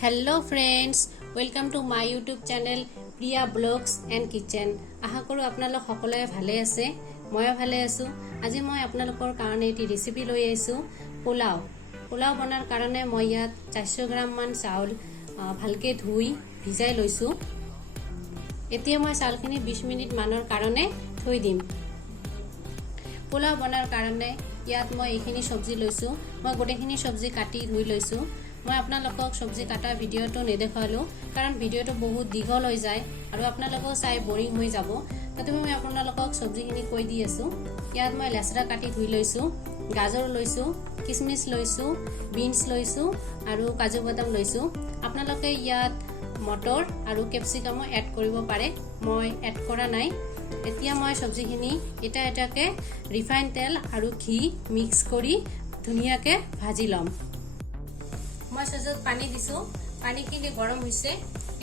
Hello friends, welcome to my YouTube channel Priya blogs and kitchen. आशा करूँ आपनालोक सकलोए भाले आछे, मयो भाले आछो। আজি মই আপোনালোকৰ কাৰণে এটি ৰেচিপি লৈ আহিছো পোলাও। পোলাও বনাৰ কাৰণে মই ইয়াত 400 গ্ৰাম মান চাউল ভালকে ধুই ভিজাই লৈছো। এতিয়া মই চাউলখিনি 20 মিনিট মানৰ কাৰণে থৈ দিম। পোলাও বনাৰ কাৰণে ইয়াত মই এইখিনি সবজি লৈছো। মই গোটেইখিনি সবজি কাটি ধুই লৈছো। মই আপোনালোকক সবজি কাটা ভিডিওটো নেদেখালো কাৰণ ভিডিওটো বহুত দীঘল হৈ যায় আৰু আপোনালোকক চাই বৰিং হৈ যাব। তথাপি মই আপোনালোকক সবজিখিনি কৈ দি আছো। ইয়াত মই লেচৰা কাটি ধুই লৈছো, গাজৰ লৈছো, কিচমিচ লৈছো, বিনছ লৈছো আৰু কাজু বাদাম লৈছো। আপোনালোকে ইয়াত মটৰ আৰু কেপচিকামো এড কৰিব পাৰে, মই এড কৰা নাই। এতিয়া মই সবজিখিনি এটা এটাকে ৰিফাইন তেল আৰু ঘি মিক্স কৰি ধুনিয়াকে ভাজি লম। মই সজত পানী দিছো, পানীখিনি গৰম হৈছে।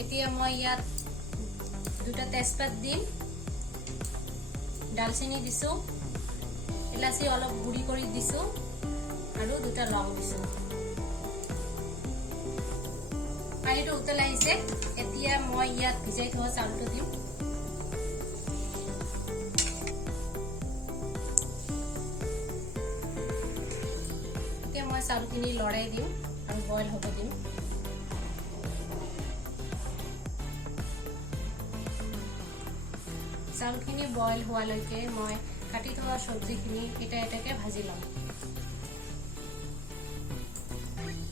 এতিয়া মই ইয়াত দুটা তেজপাত দিম, ডালচিনি দিছো, ইলাচি অলপ গুড়ি কৰি দিছো আৰু দুটা লং দিছো। পানীটো উতল আহিছে। এতিয়া মই ইয়াত ভিজাই থোৱা চাউলটো দিম। এতিয়া মই চাউলখিনি লৰাই দিম আৰু বইল হ'ব দিম। চাউলখিনি বইল হোৱালৈকে মই কাটি থোৱা সবজিখিনি এটা এটাকে ভাজি লম।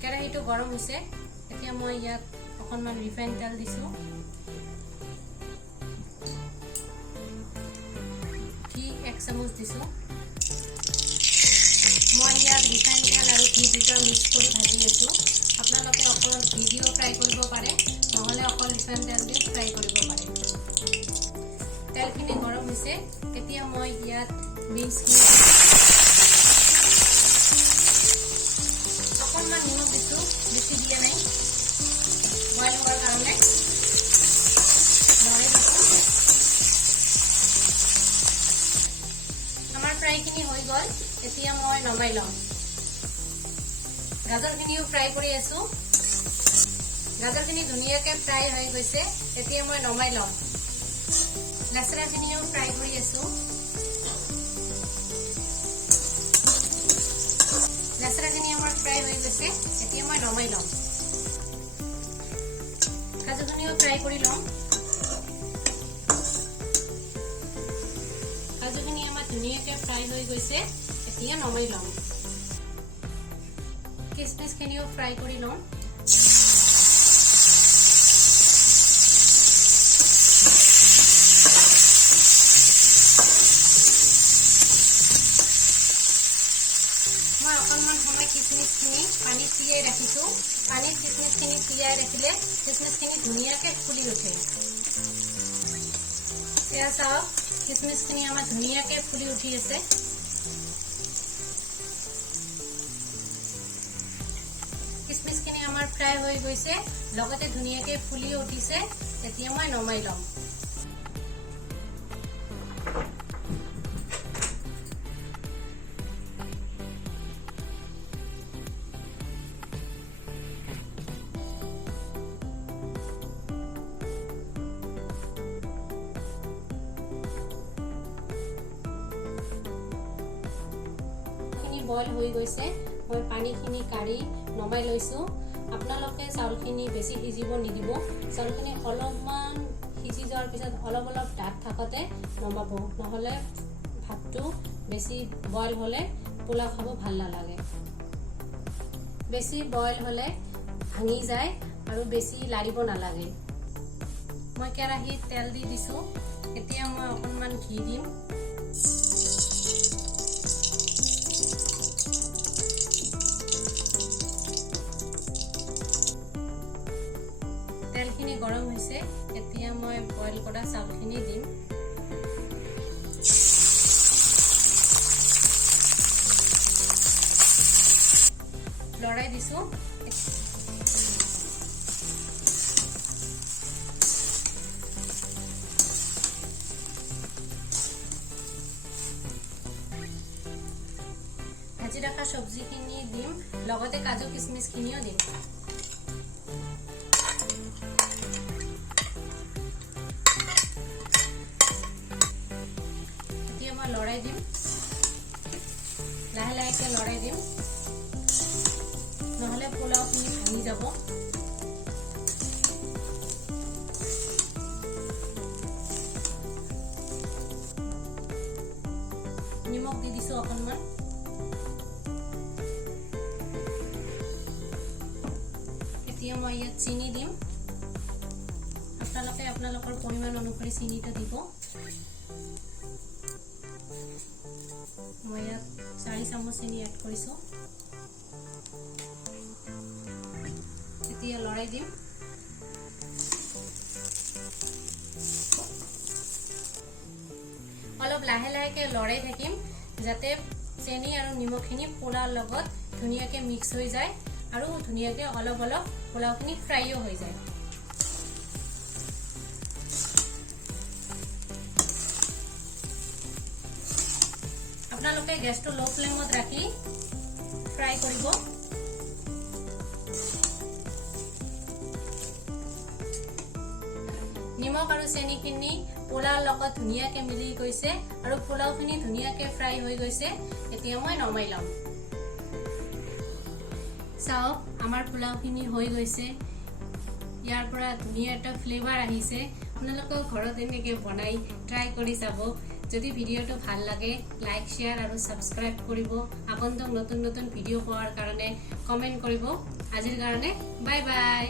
কেৰাহীটো গৰম হৈছে। এতিয়া মই ইয়াত অকণমান ৰিফাইন তেল দিছো, ঘি 1 চামুচ দিছো। মই ইয়াত ৰিফাইন তেল আৰু ঘি দুটা মিক্স কৰি ভাজি আছো। আপোনালোকে অকল ঘি দিও ফ্ৰাই কৰিব পাৰে, নহলে অকল ৰিফাইন তেল দি ফ্ৰাই কৰিব পাৰে। তেলখিনি গৰম হৈছে। এতিয়া মই ইয়াত বিনছখিনি অকণমান নিমখ দিছো, বেছি দিয়া নাই, বইল হোৱাৰ কাৰণে লৰাই দিছো। আমাৰ ফ্ৰাইখিনি হৈ গ'ল। এতিয়া মই নমাই লম। গাজৰখিনিও ফ্ৰাই কৰি আছো। গাজৰখিনি ধুনীয়াকে ফ্ৰাই হৈ গৈছে। এতিয়া মই নমাই লম। লেচৰাখিনিও ফ্ৰাই কৰি আছো। লেচৰাখিনি আমাৰ ফ্ৰাই হৈ গৈছে। এতিয়া মই নমাই লম। কাজুখিনিও ফ্ৰাই কৰি লম। কাজুখিনি আমাৰ ধুনীয়াকে ফ্ৰাই হৈ গৈছে। এতিয়া নমাই লম। কিচমিচখিনিও ফ্ৰাই কৰি লম। মই অকণমান সময় কিচমিচখিনি পানীত তিয়াই ৰাখিছো। পানীত কিচমিচখিনি তিয়াই ৰাখিলে কিচমিচখিনি ধুনীয়াকে ফুলি উঠে। এয়া চাওক, কিচমিচখিনি আমাৰ ধুনীয়াকে ফুলি উঠি আছে। কিচমিচখিনি আমাৰ ফ্ৰাই হৈ গৈছে, লগতে ধুনীয়াকে ফুলি উঠিছে। এতিয়া মই নমাই লম। বইল হৈ গৈছে। মই পানীখিনি কাঢ়ি নমাই লৈছো। আপোনালোকে চাউলখিনি বেছি সিজিব নিদিব। চাউলখিনি অলপমান সিজি যোৱাৰ পিছত অলপ অলপ ডাঠ থাকতে নমাব, নহলে ভাতটো বেছি বইল হলে পোলাও খাব ভাল নালাগে। বেছি বইল হলে ভাঙি যায় আৰু বেছি লাৰিব নালাগে। মই কেৰাহীত তেল দি দিছো। এতিয়া মই অকণমান ঘি দিম। তেলখিনি গৰম হৈছে। এতিয়া মই বইল কৰা চাউলখিনি দিম। লৰাই দিছো। ভাজি ৰখা সবজিখিনি দিম, লগতে কাজু কিচমিচখিনিও দিম। কমি যাব। নিমখ দি দিছো অকণমান। এতিয়া মই ইয়াত চিনি দিম। আপোনালোকে আপোনালোকৰ পৰিমাণ অনুসৰি চিনিটো দিব। মই ইয়াত 4 চামুচ চিনি এড কৰিছো। এতিয়া লৰাই দিম। অলপ লাহে লাহেকে লৰাই থাকিম যাতে চেনি আৰু নিমখখিনি পোলাৰ লগত ধুনীয়াকে মিক্স হৈ যায় আৰু ধুনীয়াকে অলপ অলপ পোলাওখিনি ফ্ৰাইও হৈ যায়। আপোনালোকে গেছটো লো ফ্লেমত ৰাখি ফ্ৰাই কৰিব। নিমখ আৰু চেনিখিনি পোলাওৰ লগত ধুনীয়াকে মিলি গৈছে আৰু পোলাওখিনি ধুনীয়াকে ফ্ৰাই হৈ গৈছে। এতিয়া মই নমাই লম। চাওক আমাৰ পোলাওখিনি হৈ গৈছে। ইয়াৰ পৰা ধুনীয়া এটা ফ্লেভাৰ আহিছে। আপোনালোকে ঘৰত এনেকৈ বনাই ট্ৰাই কৰি চাব। যদি ভিডিঅ'টো ভাল লাগে লাইক শ্বেয়াৰ আৰু সাবস্ক্ৰাইব কৰিব। আগন্তুক নতুন নতুন ভিডিঅ' পোৱাৰ কাৰণে কমেণ্ট কৰিব। আজিৰ কাৰণে বাই বাই।